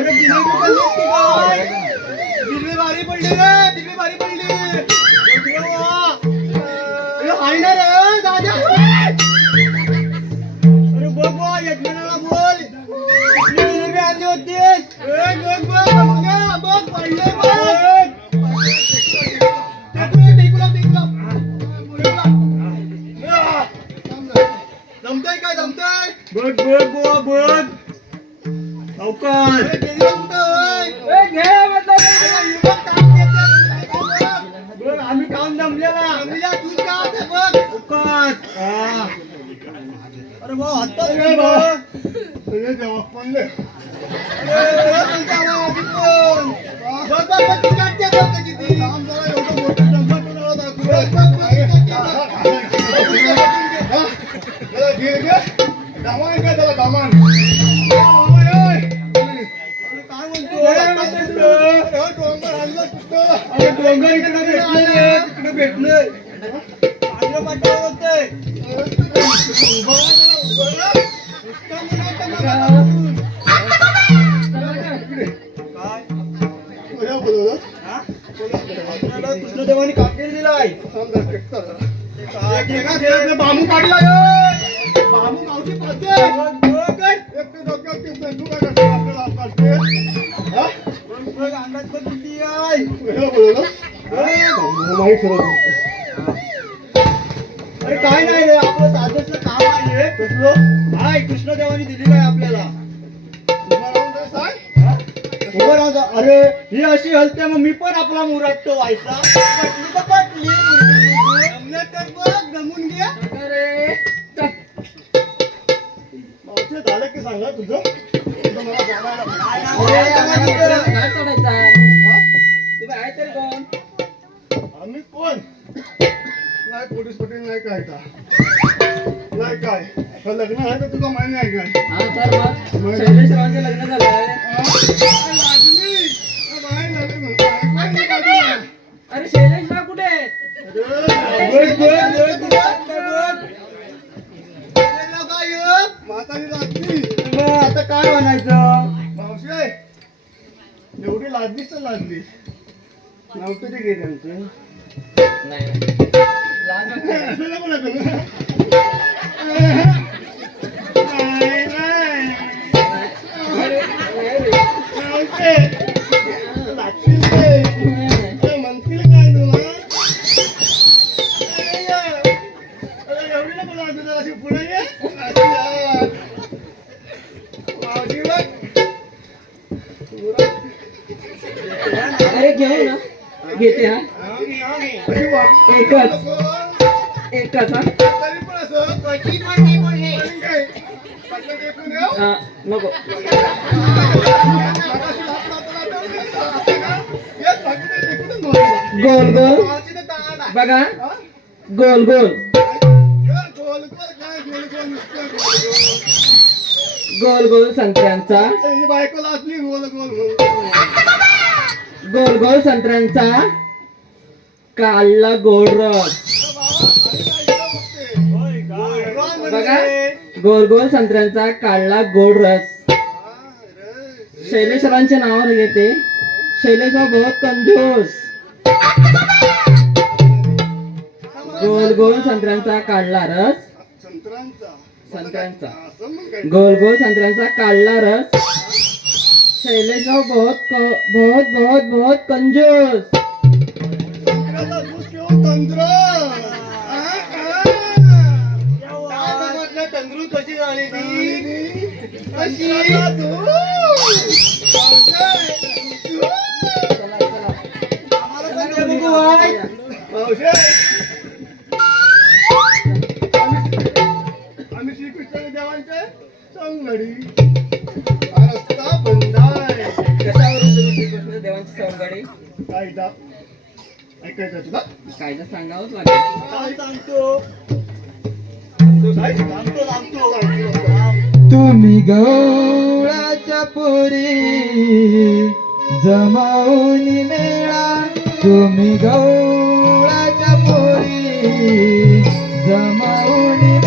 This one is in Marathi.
अरे जिलेबी पडली की काय? जिलेबी भारी पडली रे, जिलेबी भारी पडली. अरे हाय ना रे दादा. अरे बघ बा यजमानाला बोल. किती जिलेबी आणली होतीस? बघ बघ पडले बघ. जमतंय काय जमतंय? बघ बघ बुवा बघ. सावकार आम्ही काम जमलेला तू का बघ सावकार. अरे भाऊ हातात जेव्हा पडले तिकडे भेटलोय कृष्णदेवानी काकेल दिलाय बामू काढला बामू गावची अंगात पण किती आहे अरे काय नाही रे आपलं साधेच काम आहे हाय कृष्णदेवानी दिलेलं आहे आपल्याला उभं राहू जा. अरे ही अशी हलते मग मी पण आपला मुराटतो व्हायचा पटली तर पटली जमलं तर बघ जमून घ्या. अरे मावशी झालं की सांगा तुझं आम्ही कोण नाही पोलीस पटेल नाही काय का नाही काय लग्न आहे तर तुझं मान्य आहे काय लग्न झालंय. अरे शैलेशराव कुठे आहेत? आता काय म्हणायचं मावशी एवढी लाजलीस तर लाजलीस नव्हतं ते गे त्यांचं म्हणतील काय तुला अशी पुढे ये अरे घेऊ ना घेते हा एकच एकच हा नको गोल गोल बघा गोल गोल गोल गोल संत्र्यांचा बायकोला असली गोल गोल गोल गोल संत्र्यांचा काढला गोड रस बघा गोल गोल संत्र्यांचा काढला गोड रस शैलेशरावांच्या नावावर येते शैलेशराव बहुत कंजूस गोल गोल संत्र्यांचा काढला रस संत्र्यांचा गोल गोल संत्र्यांचा काढला रस शैलेशराव बहुत बहुत बहुत बहुत कंजूस तंद्रू कशी झाली आम्ही श्रीकृष्ण देवांचे संगडी रस्ता बंद आहे कशावरून तुम्ही श्रीकृष्ण देवांची सवंगडी कायदा ऐकायचं तुला कायदा सांगावंच लागेल काय सांगतो सांगतो तुम्ही गवळाच्या पोरी जमावून मेळा तुम्ही गवळाच्या पोरी जमावून